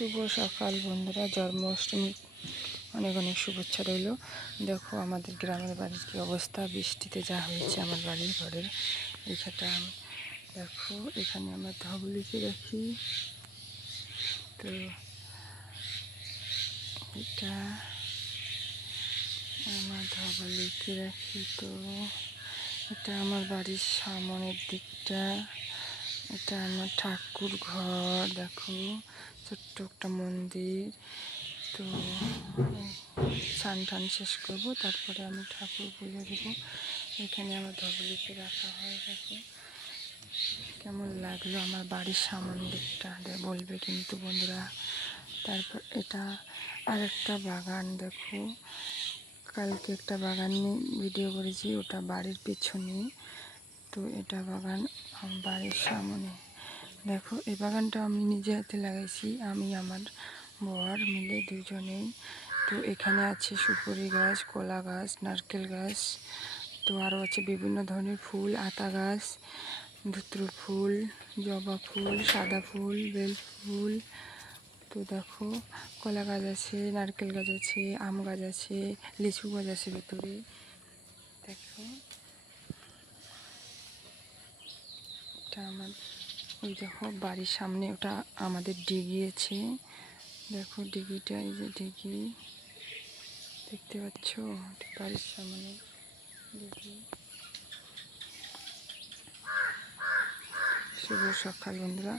শুভ সকাল বন্ধুরা জন্মাষ্টমীর অনেক অনেক শুভেচ্ছা রইল। দেখো আমাদের গ্রামের বাড়ির কী অবস্থা, বৃষ্টিতে যা হয়েছে আমার বাড়ির ঘরের, এইখানটা দেখো, এখানে আমরা ধবলিকে রাখি। তো এটা আমার ধবলিকে রাখি তো। এটা আমার বাড়ির সামনের দিকটা। এটা আমার ঠাকুর ঘর, দেখো। ছোট্ট একটা মন্দির। তো, স্নান টান শেষ করব, তারপরে আমি ঠাকুর পুজো দেবো। এখানে আমার ধবলিকে রাখা হয়, দেখো। কেমন লাগল আমার বাড়ির সামনের দিকটা বলবে কিন্তু বন্ধুরা। তারপর এটা আর একটা বাগান, দেখো। কালকে একটা বাগান নিয়ে ভিডিও করেছি, ওটা বাড়ির পিছনে তো এটা বাগান বাড়ির সামনে। দেখো, এই বাগানটা আমি নিজে হাতে লাগাইছি, আমি আমার বর মিলে দুজনেই। তো এখানে আছে সুপুরি গাছ, কলা গাছ, নারকেল গাছ, তো আরও আছে বিভিন্ন ধরনের ফুল, আতা গাছ, ধুত্র ফুল, জবা ফুল, সাদা ফুল, বেল ফুল। তো দেখো, কলা গাছ আছে, নারকেল গাছ আছে, আম গাছ আছে, লিচু গাছ আছে ভেতরে। দেখো, এটা আমার ওই দেখো, বাড়ির সামনে ওটা আমাদের ডিগি আছে। দেখো, ডিগিটা, এই যে ডিগি। দেখতে পাচ্ছ? বাড়ির সামনে শুভ সকাল বন্ধুরা।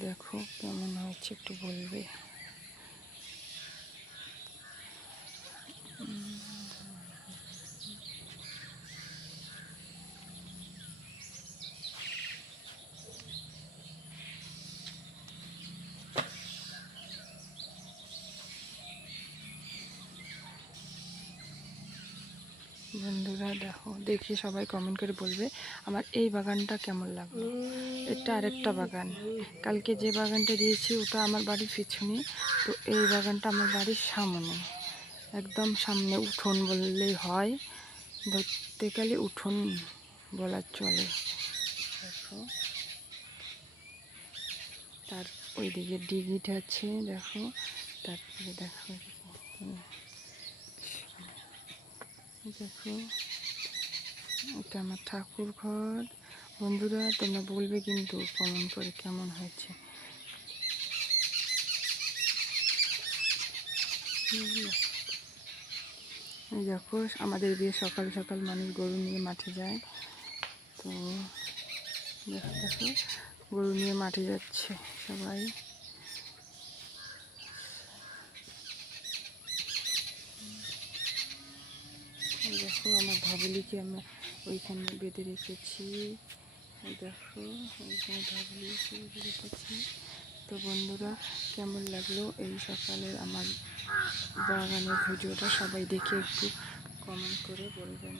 দেখো কেমন হয়েছে একটু বলবে। বন্ধুরা, দেখো, দেখি সবাই কমেন্ট করে বলবে আমার এই বাগানটা কেমন লাগল। এটা আরেকটা বাগান। কালকে যে বাগানটা দিয়েছি, ওটা আমার বাড়ির পিছনে। তো এই বাগানটা আমার বাড়ির সামনে। একদম সামনে উঠোন বললেই হয়। ধরতে গেলে উঠোন বলা চলে। দেখো। তার ওইদিকে ডিগিটা আছে, দেখো। তারপরে দেখো। দেখো। এটা আমার ঠাকুর ঘর বন্ধুরা, তোমরা বলবে কিন্তু কমেন্ট করে কেমন হয়েছে। দেখো, আমাদের বিয়ে সকাল সকাল মানুষ গরু নিয়ে মাঠে যায়। তো, দেখো দেখো, গরু নিয়ে মাঠে যাচ্ছে সবাই। দেখো, আমার ভাবলিকে আমরা ওইখানে বেঁধে রেখেছি। দেখো ওইখানে ভাবলি বেঁধে রেখেছি। তো বন্ধুরা, কেমন লাগল এই সকালের আমার বাগানের ভিডিওটা? সবাই দেখে একটু কমেন্ট করে বলবেন।